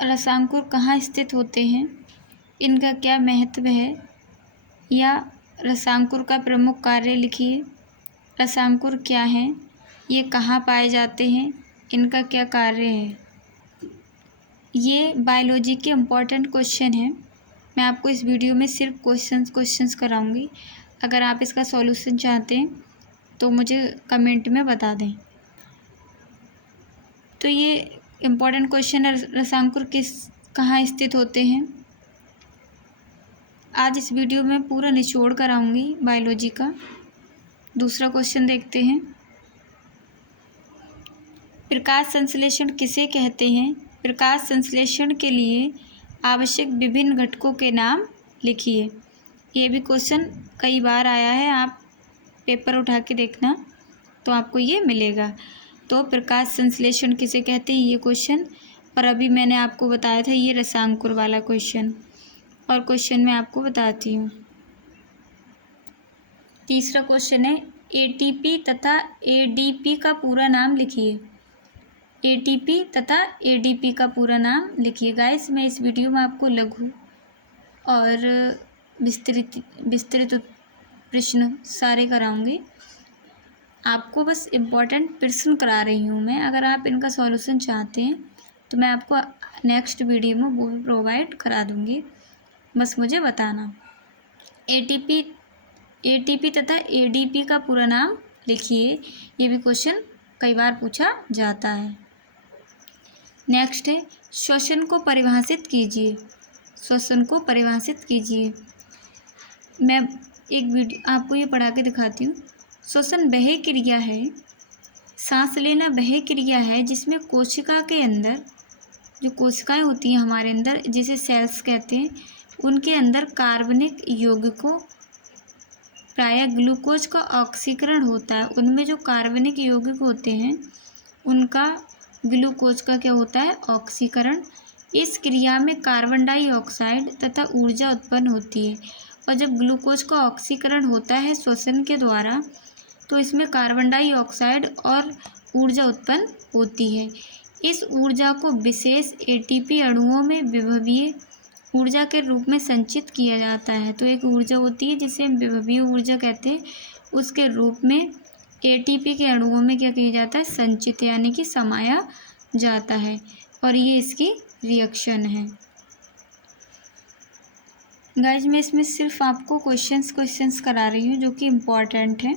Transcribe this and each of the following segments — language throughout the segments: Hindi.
रसांकुर कहाँ स्थित होते हैं, इनका क्या महत्व है, या रसांकुर का प्रमुख कार्य लिखिए। रसांकुर क्या हैं, ये कहाँ पाए जाते हैं, इनका क्या कार्य है। ये बायोलॉजी के इम्पॉर्टेंट क्वेश्चन हैं। मैं आपको इस वीडियो में सिर्फ क्वेश्चंस कराऊंगी। अगर आप इसका सॉल्यूशन चाहते हैं तो मुझे कमेंट में बता दें। तो ये इम्पॉर्टेंट क्वेश्चन है, रसांकुर कहाँ स्थित होते हैं। आज इस वीडियो में पूरा निचोड़ कराऊंगी बायोलॉजी का। दूसरा क्वेश्चन देखते हैं। प्रकाश संश्लेषण किसे कहते हैं। प्रकाश संश्लेषण के लिए आवश्यक विभिन्न घटकों के नाम लिखिए। ये भी क्वेश्चन कई बार आया है, आप पेपर उठा के देखना तो आपको ये मिलेगा। तो प्रकाश संश्लेषण किसे कहते हैं, ये क्वेश्चन, और अभी मैंने आपको बताया था ये रसांकुर वाला क्वेश्चन। और क्वेश्चन मैं आपको बताती हूँ। तीसरा क्वेश्चन है, एटीपी तथा एडीपी का पूरा नाम लिखिए। एटीपी तथा एडीपी का पूरा नाम लिखिए। गाइस, मैं इस वीडियो में आपको लघु और विस्तृत प्रश्न सारे कराऊंगी। आपको बस इम्पोर्टेंट प्रश्न करा रही हूँ मैं। अगर आप इनका सॉल्यूशन चाहते हैं तो मैं आपको नेक्स्ट वीडियो में वो भी प्रोवाइड करा दूँगी, बस मुझे बताना। एटीपी तथा एडीपी का पूरा नाम लिखिए। ये भी क्वेश्चन कई बार पूछा जाता है। नेक्स्ट है, श्वसन को परिभाषित कीजिए। श्वसन को परिभाषित कीजिए। मैं एक वीडियो आपको ये पढ़ा के दिखाती हूँ। श्वसन वह क्रिया है, सांस लेना वह क्रिया है जिसमें कोशिका के अंदर, जो कोशिकाएं होती हैं हमारे अंदर, जिसे सेल्स कहते हैं, उनके अंदर कार्बनिक यौगिकों, प्रायः ग्लूकोज का ऑक्सीकरण होता है। उनमें जो कार्बनिक यौगिक होते हैं उनका ग्लूकोज का क्या होता है, ऑक्सीकरण। इस क्रिया में कार्बन डाइऑक्साइड तथा ऊर्जा उत्पन्न होती है। और जब ग्लूकोज का ऑक्सीकरण होता है श्वसन के द्वारा तो इसमें कार्बन डाइऑक्साइड और ऊर्जा उत्पन्न होती है। इस ऊर्जा को विशेष एटीपी अणुओं में विभवीय ऊर्जा के रूप में संचित किया जाता है। तो एक ऊर्जा होती है जिसे हम विभवीय ऊर्जा कहते हैं, उसके रूप में एटीपी के अणुओं में क्या किया जाता है, संचित यानी कि समाया जाता है। और ये इसकी रिएक्शन है। गाइज, मैं इसमें सिर्फ आपको क्वेश्चंस करा रही हूँ जो कि इम्पॉर्टेंट है।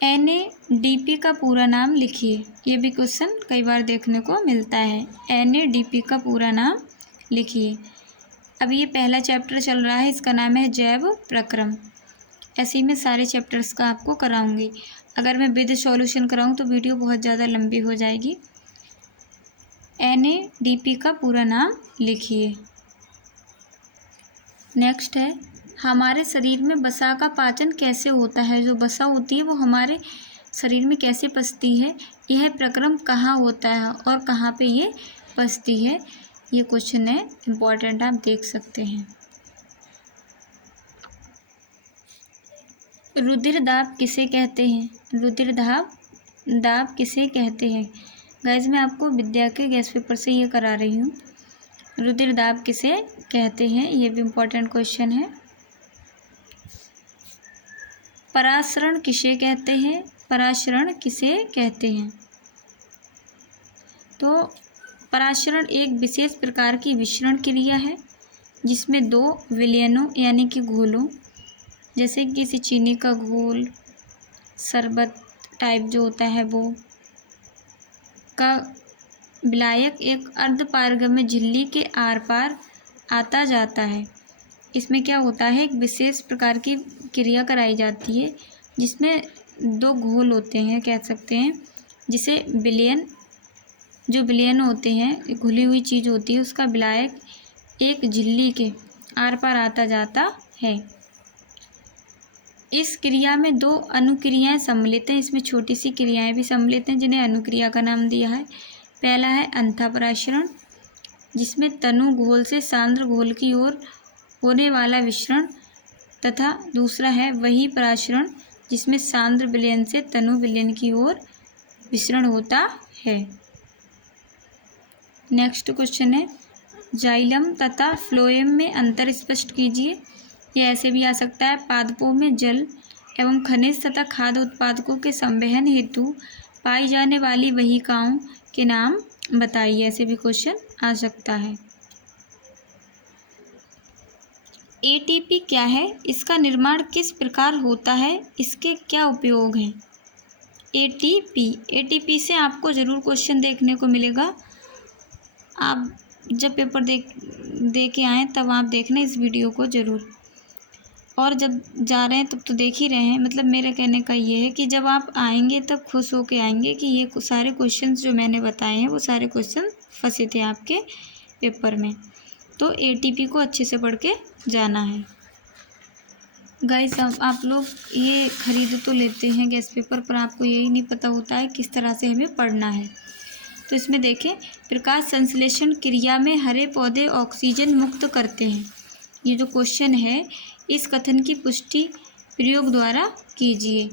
NADP का पूरा नाम लिखिए। ये भी क्वेश्चन कई बार देखने को मिलता है। NADP का पूरा नाम लिखिए। अब ये पहला चैप्टर चल रहा है, इसका नाम है जैव प्रक्रम। ऐसे ही मैं सारे चैप्टर्स का आपको कराऊंगी। अगर मैं विद सॉल्यूशन कराऊं तो वीडियो बहुत ज़्यादा लंबी हो जाएगी। NADP का पूरा नाम लिखिए। नेक्स्ट है, हमारे शरीर में वसा का पाचन कैसे होता है। जो वसा होती है वो हमारे शरीर में कैसे पचती है, यह प्रक्रम कहाँ होता है और कहाँ पे ये पचती है, ये क्वेश्चन है इम्पॉर्टेंट, आप देख सकते हैं। रुधिर दाब किसे कहते हैं। रुधिर दाब किसे कहते हैं। गाइज, मैं आपको विद्या के गेस्ट पेपर से ये करा रही हूँ। रुधिर दाब किसे कहते हैं, ये भी इम्पोर्टेंट क्वेश्चन है। परासरण किसे कहते हैं। परासरण किसे कहते हैं। तो परासरण एक विशेष प्रकार की विसरण क्रिया है जिसमें दो विलयनों यानी कि घोलों, जैसे किसी चीनी का घोल, शरबत टाइप जो होता है वो, का विलायक एक अर्धपारगम्य झिल्ली के आर पार आता जाता है। इसमें क्या होता है, एक विशेष प्रकार की क्रिया कराई जाती है जिसमें दो घोल होते हैं, कह सकते हैं, जिसे विलयन, जो विलयन होते हैं, घुली हुई चीज़ होती है, उसका विलायक एक झिल्ली के आर पार आता जाता है। इस क्रिया में दो अनुक्रियाएं सम्मिलित हैं। इसमें छोटी सी क्रियाएं भी सम्मिलित हैं जिन्हें अनुक्रिया का नाम दिया है। पहला है अंतःपरासरण, जिसमें तनु घोल से सांद्र घोल की ओर होने वाला विसरण, तथा दूसरा है वही परासरण, जिसमें सांद्र विलयन से तनु विलयन की ओर विसरण होता है। नेक्स्ट क्वेश्चन है जाइलम तथा फ्लोएम में अंतर स्पष्ट कीजिए। यह ऐसे भी आ सकता है पादपों में जल एवं खनिज तथा खाद्य उत्पादकों के संवहन हेतु पाई जाने वाली वाहिकाओं के नाम बताइए। ऐसे भी क्वेश्चन आ सकता है। एटीपी क्या है, इसका निर्माण किस प्रकार होता है, इसके क्या उपयोग हैं। एटीपी से आपको ज़रूर क्वेश्चन देखने को मिलेगा। आप जब पेपर दे के आएँ तब आप देखना इस वीडियो को ज़रूर, और जब जा रहे हैं तब तो देख ही रहे हैं। मतलब मेरे कहने का ये है कि जब आप आएंगे तब खुश होके आएंगे कि ये सारे क्वेश्चन जो मैंने बताए हैं वो सारे क्वेश्चन फंसे थे आपके पेपर में। तो एटीपी को अच्छे से पढ़ के जाना है। गाइस आप लोग ये खरीद तो लेते हैं गैस पेपर, पर आपको यही नहीं पता होता है किस तरह से हमें पढ़ना है। तो इसमें देखें, प्रकाश संश्लेषण क्रिया में हरे पौधे ऑक्सीजन मुक्त करते हैं। ये जो क्वेश्चन है इस कथन की पुष्टि प्रयोग द्वारा कीजिए।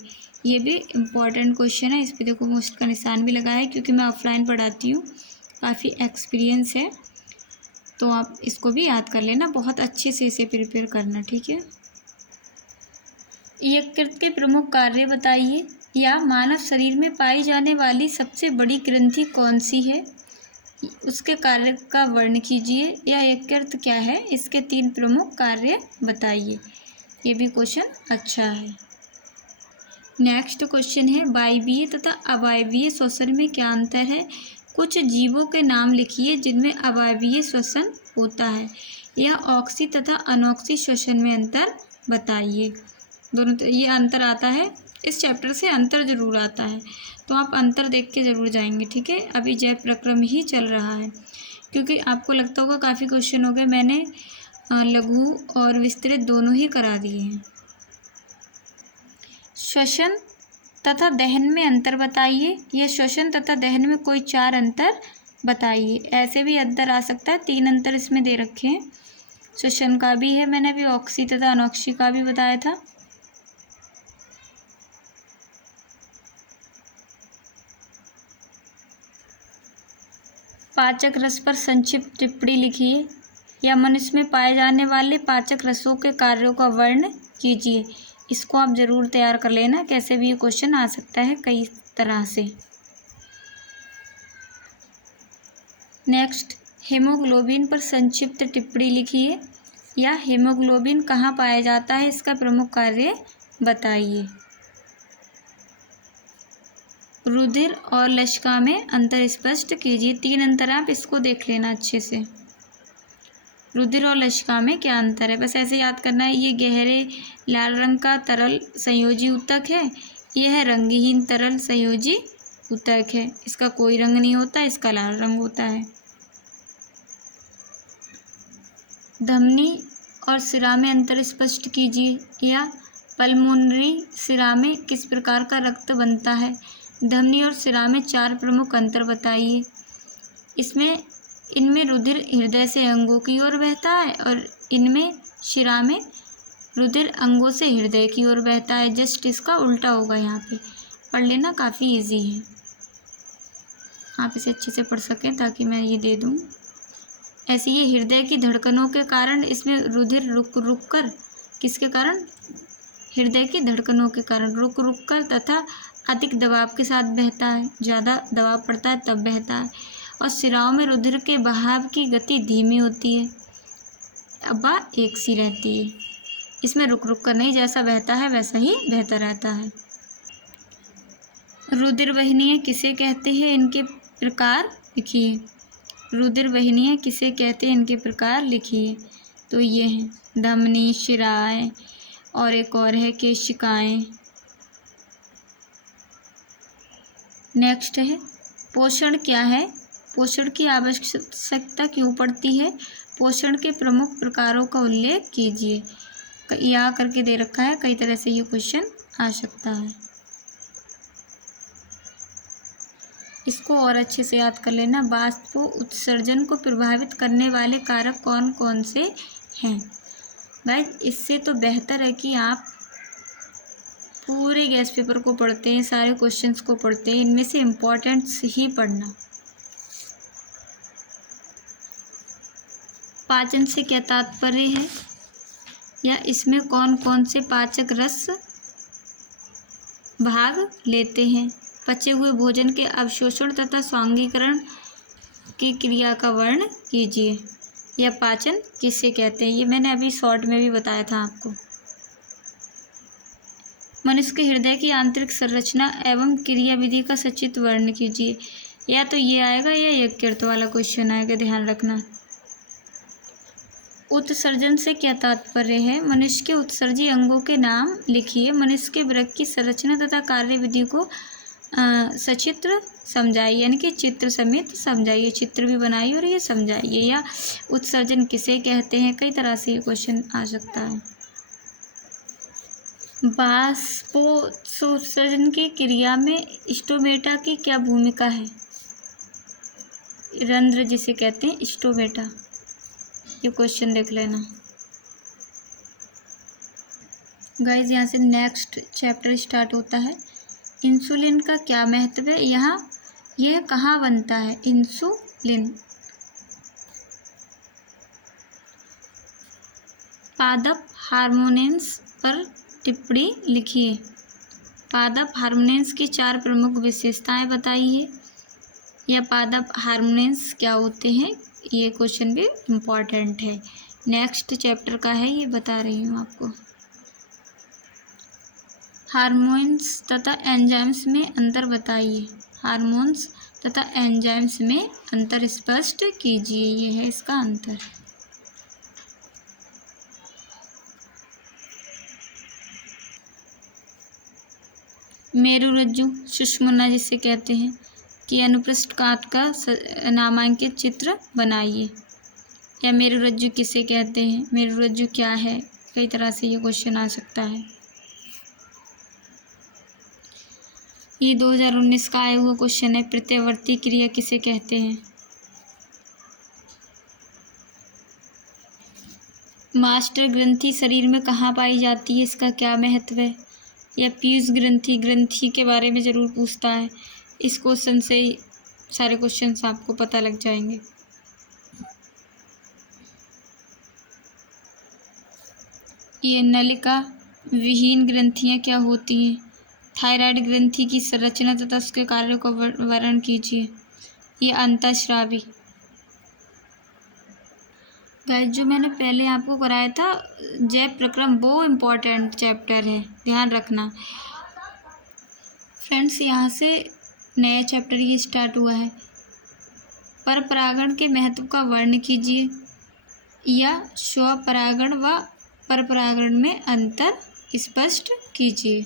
ये भी इम्पॉर्टेंट क्वेश्चन है। इस पर देखो मोस्ट का निशान भी लगा है, क्योंकि मैं ऑफलाइन पढ़ाती हूँ, काफ़ी एक्सपीरियंस है। तो आप इसको भी याद कर लेना, बहुत अच्छे से इसे प्रिपेयर करना, ठीक है। यकृत के प्रमुख कार्य बताइए, या मानव शरीर में पाई जाने वाली सबसे बड़ी ग्रंथि कौन सी है, उसके कार्य का वर्णन कीजिए। या यकृत क्या है, इसके 3 प्रमुख कार्य बताइए। ये भी क्वेश्चन अच्छा है। नेक्स्ट क्वेश्चन है वायवीय तथा अवायवीय श्वसन में क्या अंतर है। कुछ जीवों के नाम लिखिए जिनमें अवायवीय श्वसन होता है। या ऑक्सी तथा अनॉक्सी श्वसन में अंतर बताइए। दोनों ये अंतर आता है, इस चैप्टर से अंतर जरूर आता है, तो आप अंतर देख के ज़रूर जाएंगे, ठीक है। अभी जय प्रक्रम ही चल रहा है, क्योंकि आपको लगता होगा काफ़ी क्वेश्चन हो गए, मैंने लघु और विस्तृत दोनों ही करा दिए हैं। श्वसन तथा दहन में अंतर बताइए। यह श्वसन तथा दहन में कोई 4 अंतर बताइए। ऐसे भी अंतर आ सकता है, 3 अंतर इसमें दे रखे हैं। श्वसन का भी है, मैंने अभी ऑक्सी तथा अनॉक्सी का भी बताया था। पाचक रस पर संक्षिप्त टिप्पणी लिखिए। या मनुष्य में पाए जाने वाले पाचक रसों के कार्यों का वर्णन कीजिए। इसको आप ज़रूर तैयार कर लेना, कैसे भी ये क्वेश्चन आ सकता है कई तरह से। नेक्स्ट, हेमोग्लोबिन पर संक्षिप्त टिप्पणी लिखिए। या हेमोग्लोबिन कहाँ पाया जाता है, इसका प्रमुख कार्य बताइए। रुधिर और लसिका में अंतर स्पष्ट कीजिए। 3 अंतर आप इसको देख लेना अच्छे से। रुधिर और लसिका में क्या अंतर है, बस ऐसे याद करना है। ये गहरे लाल रंग का तरल संयोजी ऊतक है, यह रंगहीन तरल संयोजी ऊतक है। इसका कोई रंग नहीं होता, इसका लाल रंग होता है। धमनी और सिरा में अंतर स्पष्ट कीजिए। या पल्मोनरी सिरा में किस प्रकार का रक्त बनता है। धमनी और सिरा में 4 प्रमुख अंतर बताइए। इनमें रुधिर हृदय से अंगों की ओर बहता है, और इनमें शिरा में रुधिर अंगों से हृदय की ओर बहता है। जस्ट इसका उल्टा होगा, यहाँ पे पढ़ लेना, काफ़ी इजी है। आप इसे अच्छे से पढ़ सकें ताकि मैं ये दे दूँ। ऐसे ये हृदय की धड़कनों के कारण इसमें रुधिर रुक कर, किसके कारण, हृदय की धड़कनों के कारण रुक कर तथा अधिक दबाव के साथ बहता है। ज़्यादा दबाव पड़ता है तब बहता है। और सिराओं में रुधिर के बहाव की गति धीमी होती है, अब एक सी रहती है। इसमें रुक कर नहीं, जैसा बहता है वैसा ही बहता रहता है। रुधिर वाहिनियाँ किसे कहते हैं, इनके प्रकार लिखिए। रुधिर वाहिनियाँ किसे कहते हैं, इनके प्रकार लिखिए। तो ये हैं धमनी, शिराएँ, और एक और है केशिकाएँ। नेक्स्ट है पोषण क्या है, पोषण की आवश्यकता क्यों पड़ती है, पोषण के प्रमुख प्रकारों का उल्लेख कीजिए। या करके दे रखा है, कई तरह से ये क्वेश्चन आ सकता है। इसको और अच्छे से याद कर लेना। वाष्प उत्सर्जन को प्रभावित करने वाले कारक कौन कौन से हैं। गाइस इससे तो बेहतर है कि आप पूरे गैस पेपर को पढ़ते हैं, सारे क्वेश्चंस को पढ़ते हैं, इनमें से इम्पोर्टेंट्स ही पढ़ना। पाचन से क्या तात्पर्य है, या इसमें कौन कौन से पाचक रस भाग लेते हैं। पचे हुए भोजन के अवशोषण तथा स्वांगीकरण की क्रिया का वर्णन कीजिए। यह पाचन किसे कहते हैं, ये मैंने अभी शॉर्ट में भी बताया था आपको। मनुष्य के हृदय की आंतरिक संरचना एवं क्रियाविधि का सचित्र वर्णन कीजिए। या तो ये आएगा या यकृत वाला क्वेश्चन आएगा, ध्यान रखना। उत्सर्जन से क्या तात्पर्य है, मनुष्य के उत्सर्जी अंगों के नाम लिखिए। मनुष्य के वृक्क की संरचना तथा कार्यविधि को सचित्र समझाइए, यानी कि चित्र समेत समझाइए, चित्र भी बनाइए और ये समझाइए। या उत्सर्जन किसे कहते हैं, कई तरह से ये क्वेश्चन आ सकता है। बाष्पोत्सर्जन की क्रिया में स्टोमेटा की क्या भूमिका है, रंध्र जिसे कहते हैं स्टोमेटा, ये क्वेश्चन देख लेना गाइज। यहाँ से नेक्स्ट चैप्टर स्टार्ट होता है। इंसुलिन का क्या महत्व है, यह कहाँ बनता है, इंसुलिन। पादप हार्मोन्स पर टिप्पणी लिखिए। पादप हार्मोन्स की 4 प्रमुख विशेषताएं बताइए। या पादप हार्मोन्स क्या होते हैं, ये क्वेश्चन भी इम्पॉर्टेंट है, नेक्स्ट चैप्टर का है, ये बता रही हूँ आपको। हार्मोन्स तथा एंजाइम्स में अंतर बताइए। हार्मोन्स तथा एंजाइम्स में अंतर स्पष्ट कीजिए, ये है इसका अंतर। मेरुरज्जु सुषुम्ना जिसे कहते हैं कि अनुपृष्ठ काट का नामांकित चित्र बनाइए। या मेरुरज्जु किसे कहते हैं, मेरुरज्जु क्या है, कई तरह से ये क्वेश्चन आ सकता है। ये 2019 का आया हुआ क्वेश्चन है। प्रत्यावर्ती क्रिया किसे कहते हैं। मास्टर ग्रंथि शरीर में कहाँ पाई जाती है, इसका क्या महत्व है। या पीयूष ग्रंथि के बारे में ज़रूर पूछता है, इस क्वेश्चन से सारे क्वेश्चंस आपको पता लग जाएंगे। ये नलिका विहीन ग्रंथियाँ क्या होती हैं। थायराइड ग्रंथि की संरचना तथा उसके कार्यों का वर्णन कीजिए। ये अंतःस्रावी। गाइस, जो मैंने पहले आपको कराया था जैव प्रक्रम, वो इम्पॉर्टेंट चैप्टर है, ध्यान रखना फ्रेंड्स। यहाँ से नया चैप्टर ये स्टार्ट हुआ है। परपरागण के महत्व का वर्णन कीजिए। या स्वपरागण व परपरागण में अंतर स्पष्ट कीजिए।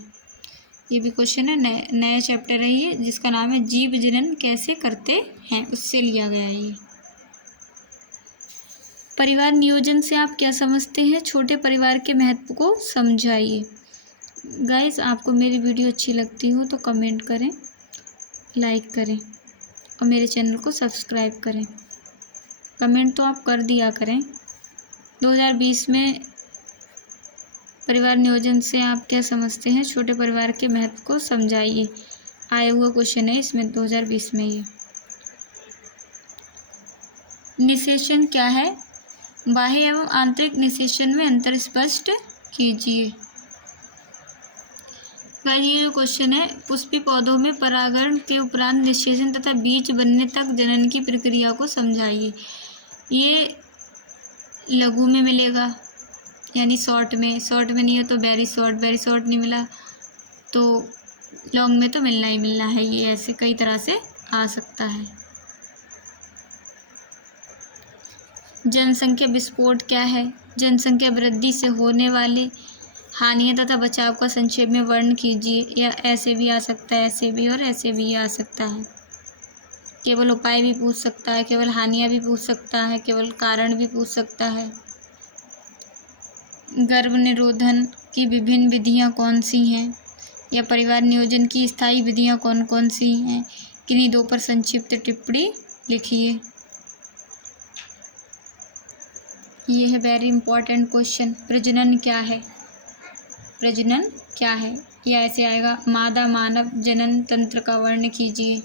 ये भी क्वेश्चन है, नया चैप्टर है ये, जिसका नाम है जीव जनन कैसे करते हैं, उससे लिया गया है ये। परिवार नियोजन से आप क्या समझते हैं, छोटे परिवार के महत्व को समझाइए। गाइस, आपको मेरी वीडियो अच्छी लगती हो तो कमेंट करें, लाइक करें और मेरे चैनल को सब्सक्राइब करें। कमेंट तो आप कर दिया करें। 2020 में परिवार नियोजन से आप क्या समझते हैं, छोटे परिवार के महत्व को समझाइए, आया हुआ क्वेश्चन है इसमें 2020 में। ये निषेचन क्या है, बाह्य एवं आंतरिक निषेचन में अंतर स्पष्ट कीजिए। ये जो क्वेश्चन है, पुष्पी पौधों में परागण के उपरांत निषेचन तथा बीज बनने तक जनन की प्रक्रिया को समझाइए। ये लघु में मिलेगा, यानी शॉर्ट में नहीं हो तो वेरी शॉर्ट नहीं मिला तो लॉन्ग में तो मिलना ही मिलना है। ये ऐसे कई तरह से आ सकता है। जनसंख्या विस्फोट क्या है, जनसंख्या वृद्धि से होने वाली हानियाँ तथा बचाव का संक्षेप में वर्णन कीजिए। या ऐसे भी आ सकता है, ऐसे भी और ऐसे भी आ सकता है। केवल उपाय भी पूछ सकता है, केवल हानियाँ भी पूछ सकता है, केवल कारण भी पूछ सकता है। गर्भ निरोधन की विभिन्न विधियाँ कौन सी हैं। या परिवार नियोजन की स्थायी विधियाँ कौन कौन सी हैं, किन्हीं 2 पर संक्षिप्त टिप्पणी लिखिए। ये है वेरी इंपॉर्टेंट क्वेश्चन। प्रजनन क्या है, प्रजनन क्या है। या ऐसे आएगा, मादा मानव जनन तंत्र का वर्णन कीजिए।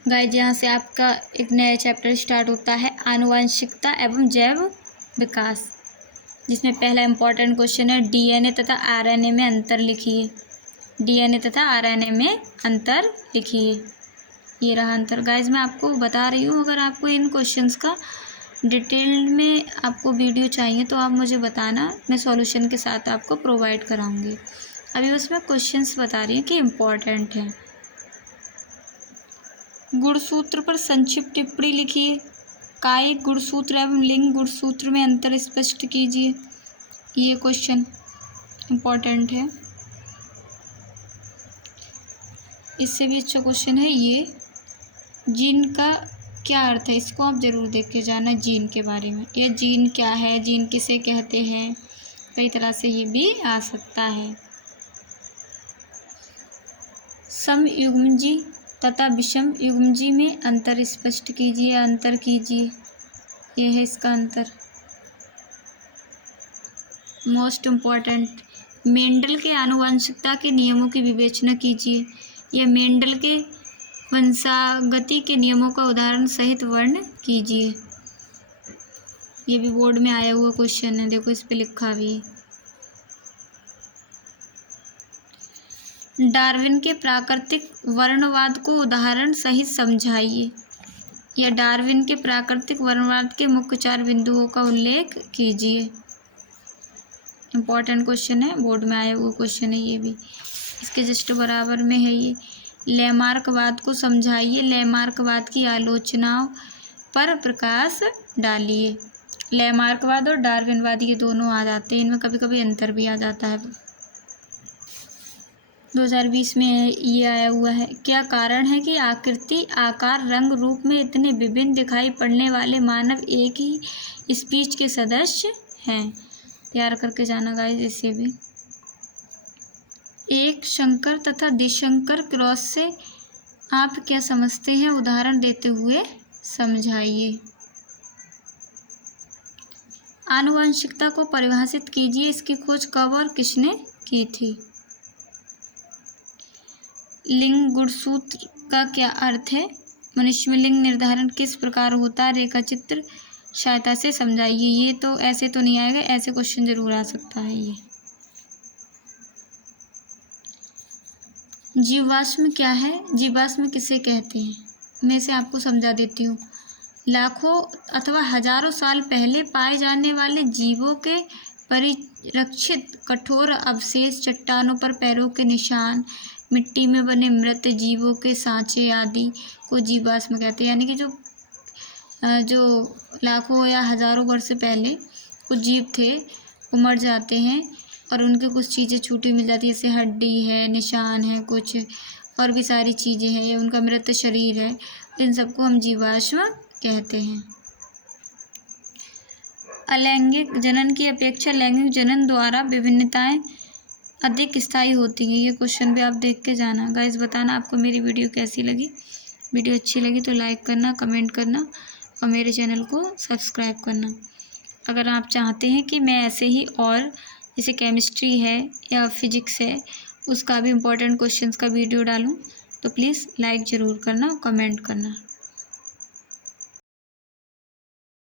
गाइस यहाँ से आपका एक नया चैप्टर स्टार्ट होता है, आनुवंशिकता एवं जैव विकास, जिसमें पहला इम्पोर्टेंट क्वेश्चन है डीएनए तथा आरएनए में अंतर लिखिए। डीएनए तथा आरएनए में अंतर लिखिए। ये रहा अंतर। गाइस मैं आपको बता रही हूँ, अगर आपको इन क्वेश्चंस का डिटेल में आपको वीडियो चाहिए तो आप मुझे बताना, मैं सॉल्यूशन के साथ आपको प्रोवाइड कराऊंगी। अभी बस मैं क्वेश्चंस बता रही हूँ कि इम्पोर्टेंट है। गुणसूत्र पर संक्षिप्त टिप्पणी लिखिए। कायिक गुणसूत्र एवं लिंग गुणसूत्र में अंतर स्पष्ट कीजिए। ये क्वेश्चन इम्पोर्टेंट है। इससे भी अच्छा क्वेश्चन है ये, जीन का क्या अर्थ है, इसको आप ज़रूर देख के जाना जीन के बारे में। यह जीन क्या है, जीन किसे कहते हैं, कई तरह से ये भी आ सकता है। समयुग्मजी तथा विषम युग्मजी में अंतर स्पष्ट कीजिए, अंतर कीजिए। यह है इसका अंतर। मोस्ट इम्पॉर्टेंट, मेंडल के आनुवंशिकता के नियमों की विवेचना कीजिए। यह मेंडल के वंशागति के नियमों का उदाहरण सहित वर्ण कीजिए। ये भी बोर्ड में आया हुआ क्वेश्चन है, देखो इस पे लिखा भी है। डार्विन के प्राकृतिक वर्णवाद को उदाहरण सहित समझाइए। या डार्विन के प्राकृतिक वर्णवाद के मुख्य 4 बिंदुओं का उल्लेख कीजिए। इम्पोर्टेंट क्वेश्चन है, बोर्ड में आया हुआ क्वेश्चन है ये भी। इसके जस्ट बराबर में है ये, लैमार्कवाद को समझाइए। लैमार्कवाद की आलोचनाओं पर प्रकाश डालिए। लैमार्कवाद और डार्विनवाद ये दोनों आ जाते हैं, इनमें कभी कभी अंतर भी आ जाता है। 2020 में ये आया हुआ है, क्या कारण है कि आकृति, आकार, रंग, रूप में इतने विभिन्न दिखाई पड़ने वाले मानव एक ही स्पीच के सदस्य हैं। तैयार करके जाना गाइस इसे भी। एक शंकर तथा द्विशंकर क्रॉस से आप क्या समझते हैं, उदाहरण देते हुए समझाइए। आनुवंशिकता को परिभाषित कीजिए, इसकी खोज कब और किसने की थी। लिंग गुणसूत्र का क्या अर्थ है, मनुष्य में लिंग निर्धारण किस प्रकार होता है, रेखा चित्र सहायता से समझाइए। ये तो ऐसे तो नहीं आएगा, ऐसे क्वेश्चन जरूर आ सकता है ये। जीवाश्म क्या है, जीवाश्म किसे कहते हैं, मैं इसे आपको समझा देती हूँ। लाखों अथवा हजारों साल पहले पाए जाने वाले जीवों के परिरक्षित कठोर अवशेष, चट्टानों पर पैरों के निशान, मिट्टी में बने मृत जीवों के सांचे आदि को जीवाश्म कहते हैं। यानी कि जो लाखों या हजारों वर्ष पहले कुछ जीव थे वो मर जाते हैं और उनकी कुछ चीज़ें छूटी मिल जाती है, जैसे हड्डी है, निशान है, कुछ और भी सारी चीज़ें हैं, या उनका मृत शरीर है, इन सबको हम जीवाश्म कहते हैं। अलैंगिक जनन की अपेक्षा लैंगिक जनन द्वारा विभिन्नताएं अधिक स्थायी होती हैं। ये क्वेश्चन भी आप देख के जाना। गाइस बताना आपको मेरी वीडियो कैसी लगी। वीडियो अच्छी लगी तो लाइक करना, कमेंट करना और मेरे चैनल को सब्सक्राइब करना। अगर आप चाहते हैं कि मैं ऐसे ही और जैसे केमिस्ट्री है या फिजिक्स है उसका भी इम्पोर्टेंट क्वेश्चंस का वीडियो डालूं तो प्लीज़ लाइक ज़रूर करना और कमेंट करना।